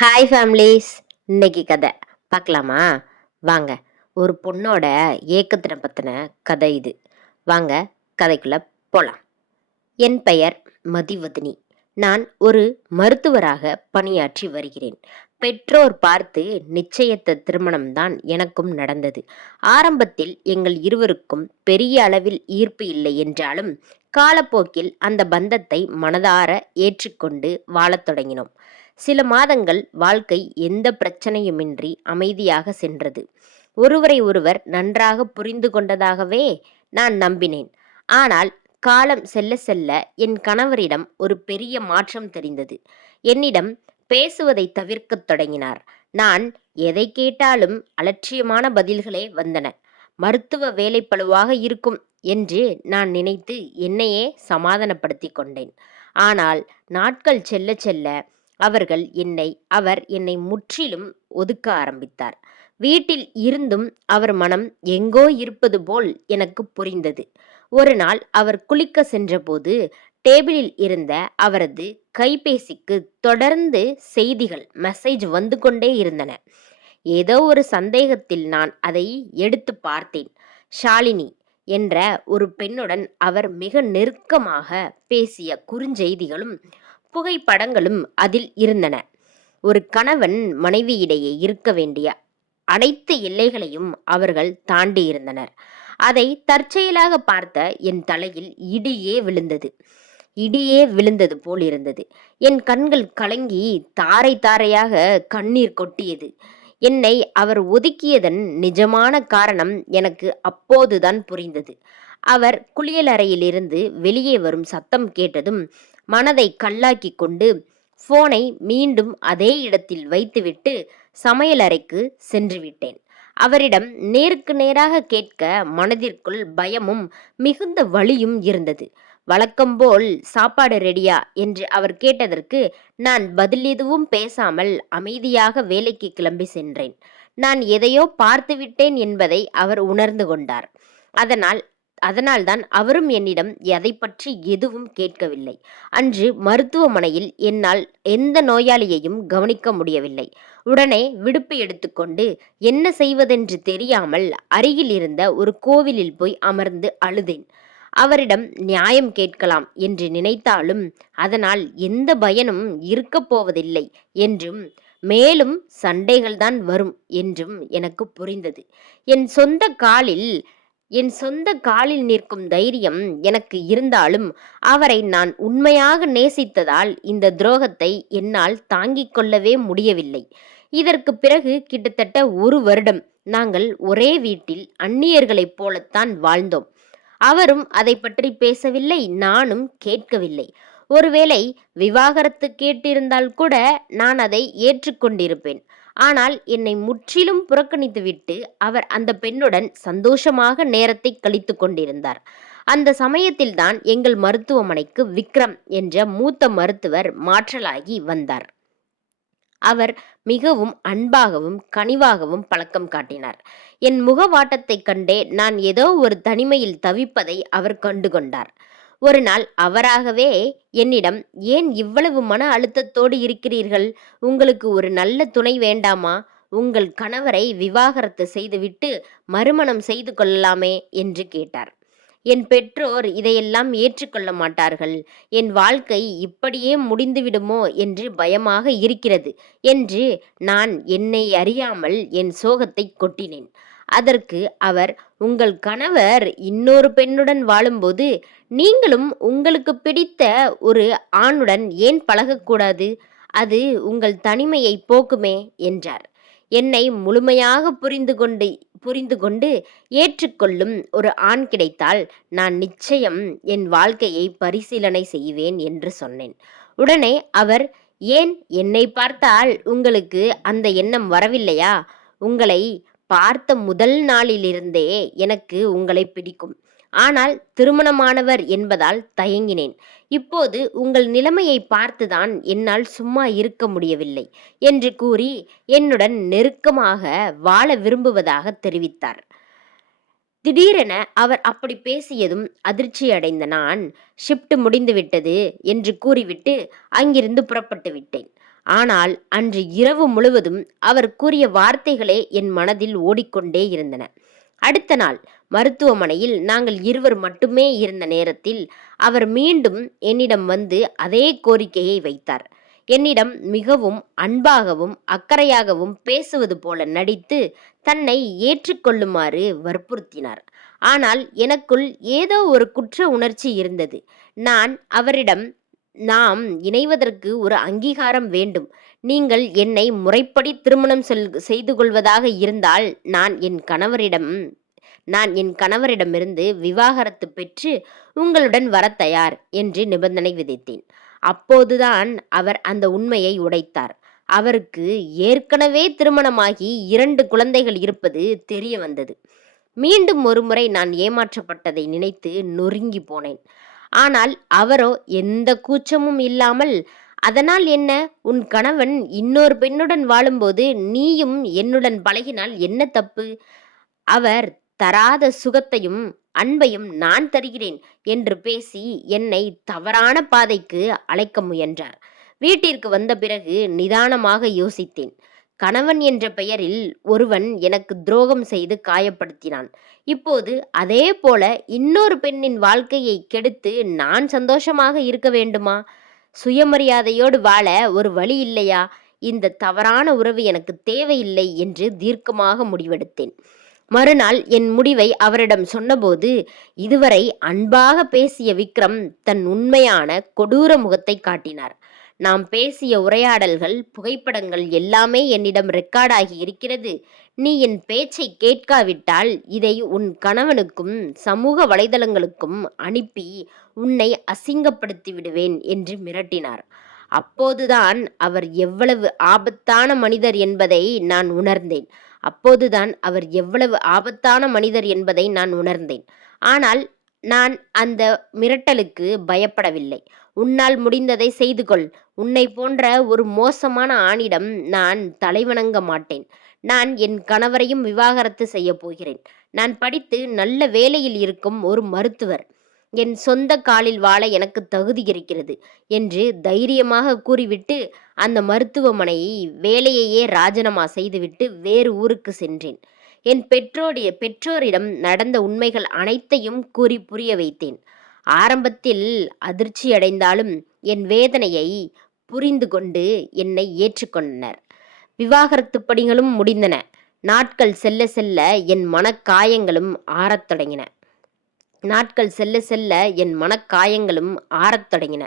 Hi families. இன்னைக்கு கதை பார்க்கலாமா? வாங்க. ஒரு பொண்ணோட ஏக்கத்தினை பற்றின கதை இது. வாங்க கதைக்குள்ள போகலாம். என் பெயர் மதிவதனி. நான் ஒரு மருத்துவராக பணியாற்றி வருகிறேன். பெற்றோர் பார்த்து நிச்சயத்த திருமணம்தான் எனக்கும் நடந்தது. ஆரம்பத்தில் எங்கள் இருவருக்கும் பெரிய அளவில் ஈர்ப்பு இல்லை என்றாலும் காலப்போக்கில் அந்த பந்தத்தை மனதார ஏற்றுக்கொண்டு வாழத் தொடங்கினோம். சில மாதங்கள் வாழ்க்கை எந்த பிரச்சனையுமின்றி அமைதியாக சென்றது. ஒருவரை ஒருவர் நன்றாக புரிந்து கொண்டதாகவே நான் நம்பினேன். ஆனால் காலம் செல்ல செல்ல என் கணவரிடம் ஒரு பெரிய மாற்றம் தெரிந்தது. என்னிடம் பேசுவதை தவிர்க்கத் தொடங்கினார். நான் எதை கேட்டாலும் அலட்சியமான பதில்களே வந்தன. மருத்துவ வேலைப்பளுவாக இருக்கும் என்று நான் நினைத்து என்னையே சமாதானப்படுத்தி கொண்டேன். ஆனால் நாட்கள் செல்ல செல்ல அவர் என்னை முற்றிலும் ஒதுக்க ஆரம்பித்தார். வீட்டில் இருந்தும் அவர் மனம் எங்கோ இருப்பது போல் எனக்கு புரிந்தது. ஒரு நாள் அவர் குளிக்க சென்றபோது டேபிளில் இருந்த அவரது கைபேசிக்கு தொடர்ந்து மெசேஜ் வந்து கொண்டே இருந்தன. ஏதோ ஒரு சந்தேகத்தில் நான் அதை எடுத்து பார்த்தேன். ஷாலினி என்ற ஒரு பெண்ணுடன் அவர் மிக நெருக்கமாக பேசிய குறுஞ்செய்திகளும் புகைப்படங்களும் அதில் இருந்தன. ஒரு கணவன் மனைவியிடையே இருக்க வேண்டிய அனைத்து எல்லைகளையும் அவர்கள் தாண்டி இருந்தனர். அதை தற்செயலாக பார்த்த என் தலையில் இடியே விழுந்தது போல் இருந்தது. என் கண்கள் கலங்கி தாரை தாரையாக கண்ணீர் கொட்டியது. என்னை அவர் ஒதுக்கியதன் நிஜமான காரணம் எனக்கு அப்போதுதான் புரிந்தது. அவர் குளியலறையிலிருந்து வெளியே வரும் சத்தம் கேட்டதும் மனதை கல்லாக்கி கொண்டு போனை மீண்டும் அதே இடத்தில் வைத்துவிட்டு சமையலறைக்கு சென்று விட்டேன். அவரிடம் நேருக்கு நேராக கேட்க மனதிற்குள் பயமும் மிகுந்த வலியும் இருந்தது. வழக்கம்போல் சாப்பாடு ரெடியா என்று அவர் கேட்டதற்கு நான் பதில் எதுவும் பேசாமல் அமைதியாக வேலைக்கு கிளம்பி சென்றேன். நான் எதையோ பார்த்துவிட்டேன் என்பதை அவர் உணர்ந்து கொண்டார். அதனால்தான் அவரும் என்னிடம் எதை பற்றி எதுவும் கேட்கவில்லை. அன்று மருத்துவமனையில் என்னால் எந்த நோயாளியையும் கவனிக்க முடியவில்லை. உடனே விடுப்பு எடுத்துக்கொண்டு என்ன செய்வதென்று தெரியாமல் அருகில் இருந்த ஒரு கோவிலில் போய் அமர்ந்து அழுதேன். அவரிடம் நியாயம் கேட்கலாம் என்று நினைத்தாலும் அதனால் எந்த பயனும் இருக்கப் போவதில்லை என்றும் மேலும் சண்டைகள்தான் வரும் என்றும் எனக்கு புரிந்தது. என் சொந்த காலில் நிற்கும் தைரியம் எனக்கு இருந்தாலும் அவரை நான் உண்மையாக நேசித்ததால் இந்த துரோகத்தை என்னால் தாங்கிக் கொள்ளவே முடியவில்லை. இதற்கு பிறகு கிட்டத்தட்ட 1 வருடம் நாங்கள் ஒரே வீட்டில் அந்நியர்களைப் போலத்தான் வாழ்ந்தோம். அவரும் அதை பற்றி பேசவில்லை, நானும் கேட்கவில்லை. ஒருவேளை விவாகரத்து கேட்டிருந்தால் கூட நான் அதை ஏற்றுக்கொண்டிருப்பேன். ஆனால் என்னை முற்றிலும் புறக்கணித்துவிட்டு அவர் அந்த பெண்ணுடன் சந்தோஷமாக நேரத்தை கழித்து கொண்டிருந்தார். அந்த சமயத்தில்தான் எங்கள் மருத்துவமனைக்கு விக்ரம் என்ற மூத்த மருத்துவர் மாற்றலாகி வந்தார். அவர் மிகவும் அன்பாகவும் கனிவாகவும் பழக்கம் காட்டினார். என் முகவாட்டத்தைக் கண்டே நான் ஏதோ ஒரு தனிமையில் தவிப்பதை அவர் கண்டுகொண்டார். ஒரு நாள் அவராகவே என்னிடம், ஏன் இவ்வளவு மன அழுத்தத்தோடு இருக்கிறீர்கள்? உங்களுக்கு ஒரு நல்ல துணை வேண்டாமா? உங்கள் கணவரை விவாகரத்து செய்துவிட்டு மறுமணம் செய்து கொள்ளலாமே என்று கேட்டார். என் பெற்றோர் இதையெல்லாம் ஏற்றுக்கொள்ள மாட்டார்கள். என் வாழ்க்கை இப்படியே முடிந்துவிடுமோ என்று பயமாக இருக்கிறது என்று நான் என்னை அறியாமல் என் சோகத்தை கொட்டினேன். அதற்கு அவர், உங்கள் கணவர் இன்னொரு பெண்ணுடன் வாழும்போது நீங்களும் உங்களுக்கு பிடித்த ஒரு ஆணுடன் ஏன் பழகக்கூடாது? அது உங்கள் தனிமையை போக்குமே என்றார். என்னை முழுமையாக புரிந்து கொண்டு ஏற்றுக்கொள்ளும் ஒரு ஆண் கிடைத்தால் நான் நிச்சயம் என் வாழ்க்கையை பரிசீலனை செய்வேன் என்று சொன்னேன். உடனே அவர், ஏன் என்னை பார்த்தால் உங்களுக்கு அந்த எண்ணம் வரவில்லையா? உங்களை பார்த்த முதல் நாளிலிருந்தே எனக்கு உங்களை பிடிக்கும். ஆனால் திருமணமானவர் என்பதால் தயங்கினேன். இப்போது உங்கள் நிலைமையை பார்த்துதான் என்னால் சும்மா இருக்க முடியவில்லை என்று கூறி என்னுடன் நெருக்கமாக வாழ விரும்புவதாக தெரிவித்தார். திடீரென அவர் அப்படி பேசியதும் அதிர்ச்சி அடைந்த நான், ஷிப்ட் முடிந்துவிட்டது என்று கூறிவிட்டு அங்கிருந்து புறப்பட்டு விட்டேன். ஆனால் அன்று இரவு முழுவதும் அவர் கூறிய வார்த்தைகளே என் மனதில் ஓடிக்கொண்டே இருந்தன. அடுத்த நாள் மருத்துவமனையில் நாங்கள் இருவர் மட்டுமே இருந்த நேரத்தில் அவர் மீண்டும் என்னிடம் வந்து அதே கோரிக்கையை வைத்தார். என்னிடம் மிகவும் அன்பாகவும் அக்கறையாகவும் பேசுவது போல நடித்து தன்னை ஏற்றுக்கொள்ளுமாறு வற்புறுத்தினார். ஆனால் எனக்குள் ஏதோ ஒரு குற்ற உணர்ச்சி இருந்தது. நான் அவரிடம், நாம் இணைவதற்கு ஒரு அங்கீகாரம் வேண்டும். நீங்கள் என்னை முறைப்படி திருமணம் செய்து கொள்வதாக இருந்தால் நான் என் கணவரிடமிருந்து விவாகரத்து பெற்று உங்களுடன் வரத் தயார் என்று நிபந்தனை விதித்தேன். அப்போதுதான் அவர் அந்த உண்மையை உடைத்தார். அவருக்கு ஏற்கனவே திருமணமாகி 2 குழந்தைகள் இருப்பது தெரிய வந்தது. மீண்டும் ஒருமுறை நான் ஏமாற்றப்பட்டதை நினைத்து நொறுங்கி போனேன். ஆனால் அவரோ எந்த கூச்சமும் இல்லாமல், அதனால் என்ன, உன் கணவன் இன்னொரு பெண்ணுடன் வாழும்போது நீயும் என்னுடன் பழகினால் என்ன தப்பு? அவர் தராத சுகத்தையும் அன்பையும் நான் தருகிறேன் என்று பேசி என்னை தவறான பாதைக்கு அழைக்க முயன்றார். வீட்டிற்கு வந்த பிறகு நிதானமாக யோசித்தேன். கணவன் என்ற பெயரில் ஒருவன் எனக்கு துரோகம் செய்து காயப்படுத்தினான். இப்போது அதே போல இன்னொரு பெண்ணின் வாழ்க்கையை கெடுத்து நான் சந்தோஷமாக இருக்க வேண்டுமா? சுயமரியாதையோடு வாழ ஒரு வழி இல்லையா? இந்த தவறான உறவு எனக்கு தேவையில்லை என்று தீர்க்கமாக முடிவெடுத்தேன். மறுநாள் என் முடிவை அவரிடம் சொன்னபோது, இதுவரை அன்பாக பேசிய விக்ரம் தன் உண்மையான கொடூர முகத்தை காட்டினார். நாம் பேசிய உரையாடல்கள், புகைப்படங்கள் எல்லாமே என்னிடம் ரெக்கார்டாகி இருக்கிறது. நீ என் பேச்சை கேட்காவிட்டால் இதை உன் கணவனுக்கும் சமூக வலைதளங்களுக்கும் அனுப்பி உன்னை அசிங்கப்படுத்தி விடுவேன் என்று மிரட்டினார். அப்போதுதான் அவர் எவ்வளவு ஆபத்தான மனிதர் என்பதை நான் உணர்ந்தேன். ஆனால் நான் அந்த மிரட்டலுக்கு பயப்படவில்லை. உன்னால் முடிந்ததை செய்து கொள். உன்னை போன்ற ஒரு மோசமான ஆணிடம் நான் தலைவணங்க மாட்டேன். நான் என் கணவரையும் விவாகரத்து செய்யப் போகிறேன். நான் படித்து நல்ல வேலையில் இருக்கும் ஒரு மருத்துவர். என் சொந்த காலில் வாழ எனக்கு தகுதி இருக்கிறது என்று தைரியமாக கூறிவிட்டு அந்த மருத்துவமனையை வேலையையே ராஜினாமா செய்துவிட்டு வேறு ஊருக்கு சென்றேன். என் பெற்றோரிடம் நடந்த உண்மைகள் அனைத்தையும் கூறி புரிய வைத்தேன். ஆரம்பத்தில் அதிர்ச்சியடைந்தாலும் என் வேதனையை புரிந்து கொண்டு என்னை ஏற்றுக்கொண்டனர். விவாகரத்து பணிகளும் முடிந்தன. நாட்கள் செல்ல செல்ல என் மனக்காயங்களும் ஆறத் தொடங்கின.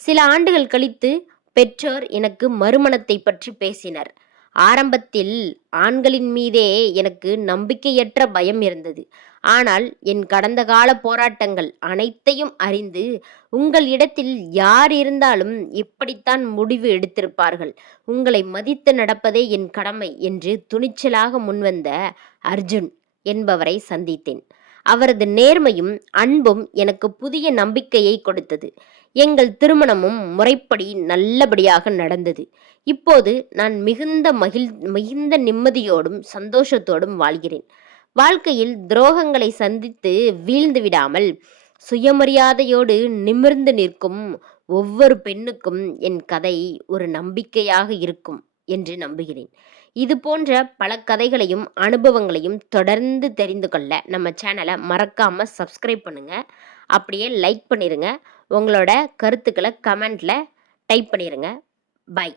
சில ஆண்டுகள் கழித்து பெற்றோர் எனக்கு மறுமணத்தை பற்றி பேசினர். ஆரம்பத்தில் ஆண்களின் மீதே எனக்கு நம்பிக்கையற்ற பயம் இருந்தது. ஆனால் என் கடந்த கால போராட்டங்கள் அனைத்தையும் அறிந்து, உங்கள் இடத்தில் யார் இருந்தாலும் இப்படித்தான் முடிவு எடுத்திருப்பார்கள். உங்களை மதித்து நடப்பதே என் கடமை என்று துணிச்சலாக முன்வந்த அர்ஜுன் என்பவரை சந்தித்தேன். அவரது நேர்மையும் அன்பும் எனக்கு புதிய நம்பிக்கையை கொடுத்தது. எங்கள் திருமணமும் முறைப்படி நல்லபடியாக நடந்தது. இப்போது நான் மிகுந்த நிம்மதியோடும் சந்தோஷத்தோடும் வாழ்கிறேன். வாழ்க்கையில் துரோகங்களை சந்தித்து வீழ்ந்து விடாமல் சுயமரியாதையோடு நிமிர்ந்து நிற்கும் ஒவ்வொரு பெண்ணுக்கும் என் கதை ஒரு நம்பிக்கையாக இருக்கும் என்று நம்புகிறேன். இது போன்ற பல கதைகளையும் அனுபவங்களையும் தொடர்ந்து தெரிந்து கொள்ள நம்ம சேனலை மறக்காம சப்ஸ்கிரைப் பண்ணுங்க. அப்படியே லைக் பண்ணிருங்க. உங்களோட கருத்துக்களை கமெண்ட்ல டைப் பண்ணிருங்க. பை.